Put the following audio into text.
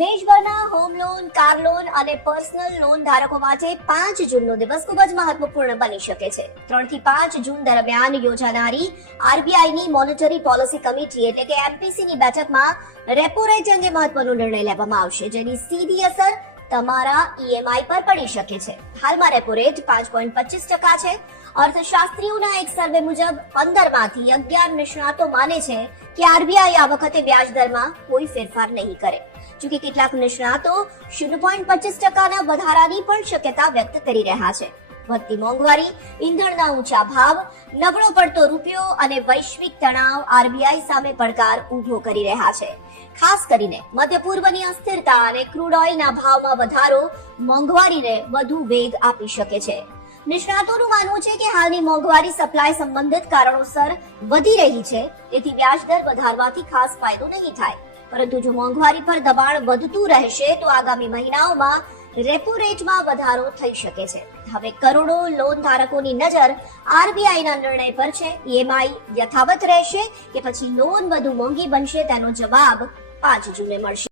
દેશભરના home loan, car loan અને personal loan ધારકો માટે 5 જૂનનો દિવસ ખૂબ જ મહત્વપૂર્ણ બની શકે છે. 3 થી 5 જૂન દરમિયાન યોજાનારી આરબીઆઈની મોનેટરી પોલિસી કમિટી એટલે કે એમપીસીની બેઠકમાં રેપો રેટ અંગે મહત્વનો નિર્ણય લેવામાં આવશે, જેની સીધી અસર તમારા ઈએમઆઈ પર પડી શકે છે. હાલમાં રેપો રેટ 5.25% છે. અર્થશાસ્ત્રીઓના એક સર્વે મુજબ 15 માંથી 11 નિષ્ણાતો માને છે કે આરબીઆઈ આ વખતે વ્યાજ દરમાં કોઈ ફેરફાર નહીં કરે. જોકે કેટલાક નિષ્ણાતો 0.25%ના વધારાની પણ શક્યતા વ્યક્ત કરી રહ્યા છે. વધતી મોંઘવારી, ઈંધણના ઊંચા ભાવ, નબળો પડતો રૂપિયો અને વૈશ્વિક તણાવ આરબીઆઈ સામે પડકાર ઊભો કરી રહ્યા છે. ખાસ કરીને મધ્ય પૂર્વની અસ્થિરતા અને ક્રૂડ ઓઇલના ભાવમાં વધારો મોંઘવારીને વધુ વેગ આપી શકે છે. નિષ્ણાતોનું માનવું છે કે હાલની મોંઘવારી સપ્લાય સંબંધિત કારણોસર વધી રહી છે, તેથી વ્યાજદર વધારવાથી ખાસ ફાયદો નહીં થાય. પરંતુ જો મોંઘવારી પર દબાણ વધતું રહેશે તો આગામી મહિનાઓમાં રેપો રેટમાં વધારો થઈ શકે છે. હવે કરોડો લોન ધારકોની નજર આરબીઆઈના નિર્ણય પર છે. ઈએમઆઈ યથાવત રહેશે કે પછી લોન વધુ મોંઘી બનશે તેનો જવાબ 5 જૂને મળશે.